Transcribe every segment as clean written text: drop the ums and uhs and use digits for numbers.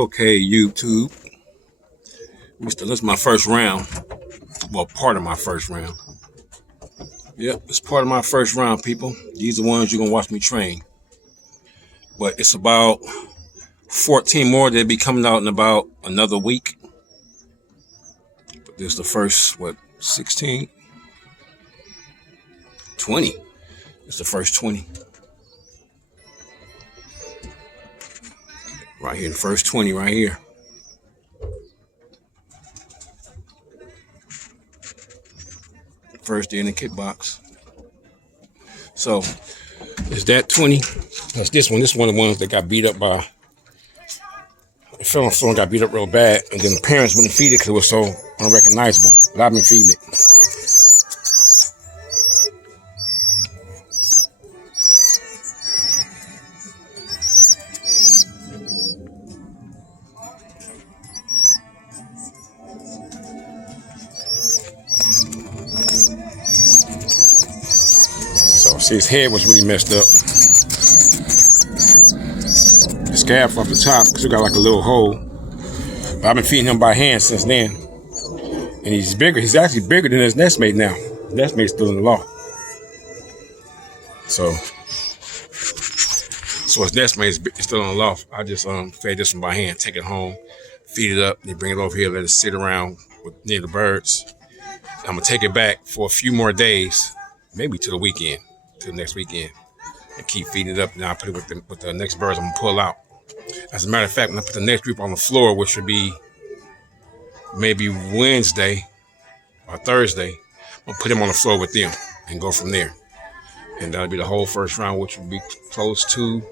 Okay, YouTube. This is my first round. Well, part of my first round. Yep, it's part of my first round, people. These are the ones you're going to watch me train. But it's about 14 more. They'll be coming out in about another week. But this is the first, 16? 20. It's the first 20. Right here, the first 20 right here. First day in the kit box. So, is that 20? That's this one. This is one of the ones that got beat up by... The fell on the floor and got beat up real bad. And then the parents wouldn't feed it because it was so unrecognizable. But I've been feeding it. So, see, his head was really messed up. The scab off the top, because it got like a little hole. But I've been feeding him by hand since then. And he's bigger. He's actually bigger than his nestmate now. His nestmate's still in the loft. So his nestmate is still in the loft. I just fed this one by hand, take it home, feed it up, then bring it over here, let it sit around near the birds. I'm going to take it back for a few more days, maybe to the weekend. Till next weekend, and keep feeding it up. Now I put it with the next birds I'm gonna pull out. As a matter of fact, when I put the next group on the floor, which should be maybe Wednesday or Thursday, I'm gonna put them on the floor with them and go from there. And that'll be the whole first round, which will be close to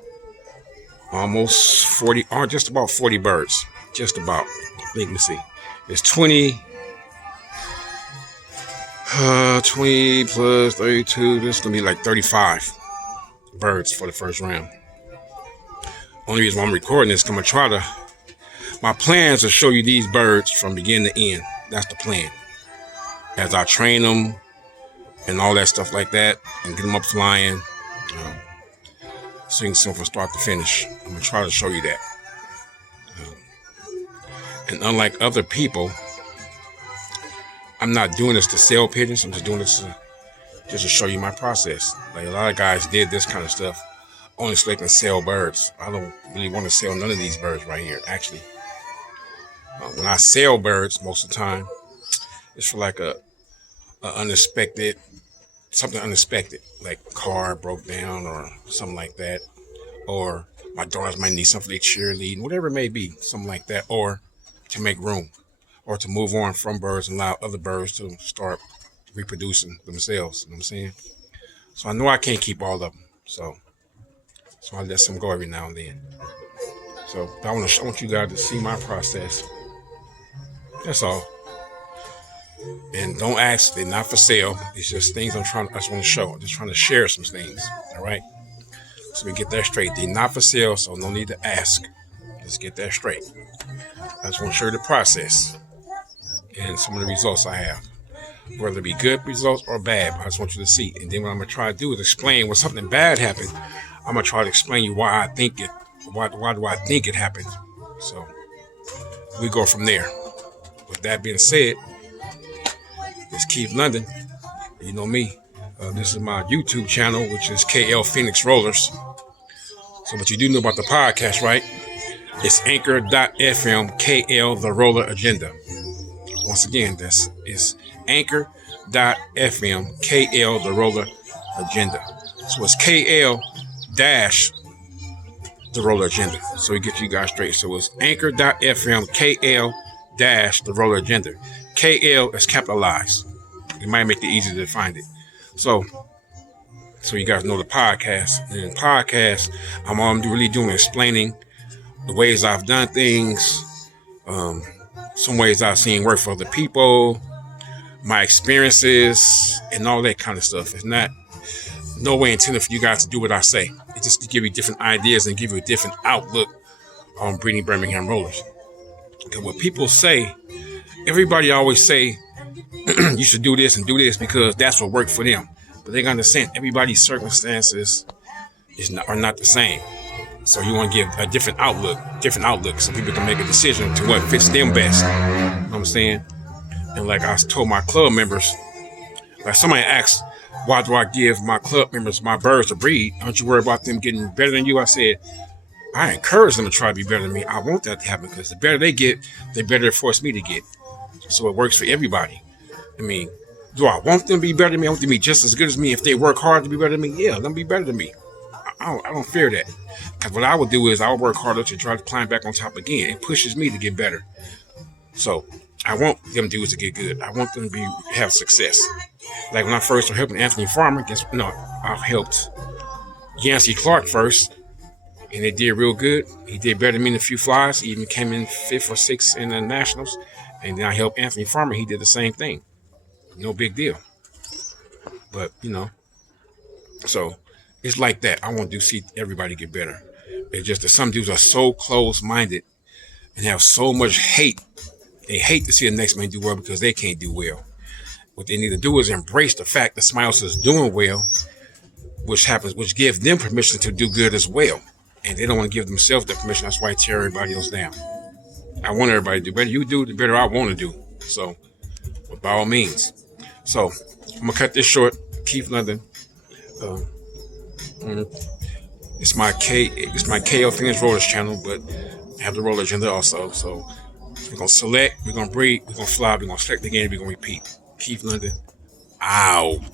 almost 40, or just about 40 birds. Just about. Let me see. It's 20 plus 32, this is going to be like 35 birds for the first round. Only reason why I'm recording this is because I'm going to my plan is to show you these birds from beginning to end. That's the plan. As I train them and all that stuff like that and get them up flying. So you can see them from start to finish. I'm going to try to show you that. And unlike other people, I'm not doing this to sell pigeons. I'm just doing this just to show you my process. Like a lot of guys did this kind of stuff only so they can sell birds. I don't really want to sell none of these birds right here. Actually, when I sell birds, most of the time, it's for like a something unexpected, like a car broke down or something like that, or my daughters might need something for their cheerleading, whatever it may be, something like that, or to make room. Or to move on from birds and allow other birds to start reproducing themselves. You know what I'm saying? So I know I can't keep all of them. So I let some go every now and then. So I want you guys to see my process. That's all. And don't ask, they're not for sale. It's just things I just want to show. I'm just trying to share some things. All right? So we get that straight. They're not for sale, so no need to ask. Just get that straight. I just want to show you the process. And some of the results I have, whether it be good results or bad, I just want you to see. And then what I'm going to try to do is explain when something bad happened. I'm going to try to explain you why I think it, why do I think it happened. So we go from there. With that being said, it's Keith London. You know me. This is my YouTube channel, which is KL Phoenix Rollers. So what you do know about the podcast, right? It's anchor.fm KL The Roller Agenda. Once again, this is anchor.fm KL The Roller Agenda. So it's KL dash The Roller Agenda. So we get you guys straight. So it's anchor.fm KL dash The Roller Agenda. KL is capitalized. It might make it easier to find it. So you guys know the podcast. And in podcast, I'm really doing explaining the ways I've done things. Some ways I've seen work for other people, my experiences, and all that kind of stuff. It's not no way intended for you guys to do what I say. It's just to give you different ideas and give you a different outlook on breeding Birmingham Rollers. Because what people say, everybody always say, you should do this and do this because that's what worked for them. But they gotta understand everybody's circumstances are not the same. So you want to give a different outlook, so people can make a decision to what fits them best. You know what I'm saying? And like I told my club members, like somebody asked, why do I give my club members my birds to breed? Don't you worry about them getting better than you? I said, I encourage them to try to be better than me. I want that to happen because the better they get, the better it forces me to get. So it works for everybody. I mean, do I want them to be better than me? I want them to be just as good as me. If they work hard to be better than me, yeah, let them be better than me. I don't fear that. Because what I would do is I would work harder to try to climb back on top again. It pushes me to get better. So I want them dudes to get good. I want them to have success. Like when I first started helping Anthony Farmer, I helped Yancey Clark first, and it did real good. He did better than me in a few flies. He even came in 5th or 6th in the Nationals. And then I helped Anthony Farmer. He did the same thing. No big deal. But, so it's like that. I want to see everybody get better. It's just that some dudes are so close-minded and have so much hate. They hate to see the next man do well because they can't do well. What they need to do is embrace the fact that somebody else is doing well, which gives them permission to do good as well. And they don't want to give themselves the permission. That's why they tear everybody else down. I want everybody to do better. You do, the better I want to do. So, by all means. So, I'm going to cut this short. Keith London. It's my KL Fingers Rollers channel, but I have the roller agenda also. So, we're going to select, we're going to breed, we're going to fly, we're going to select the game, we're going to repeat. Keith London, out.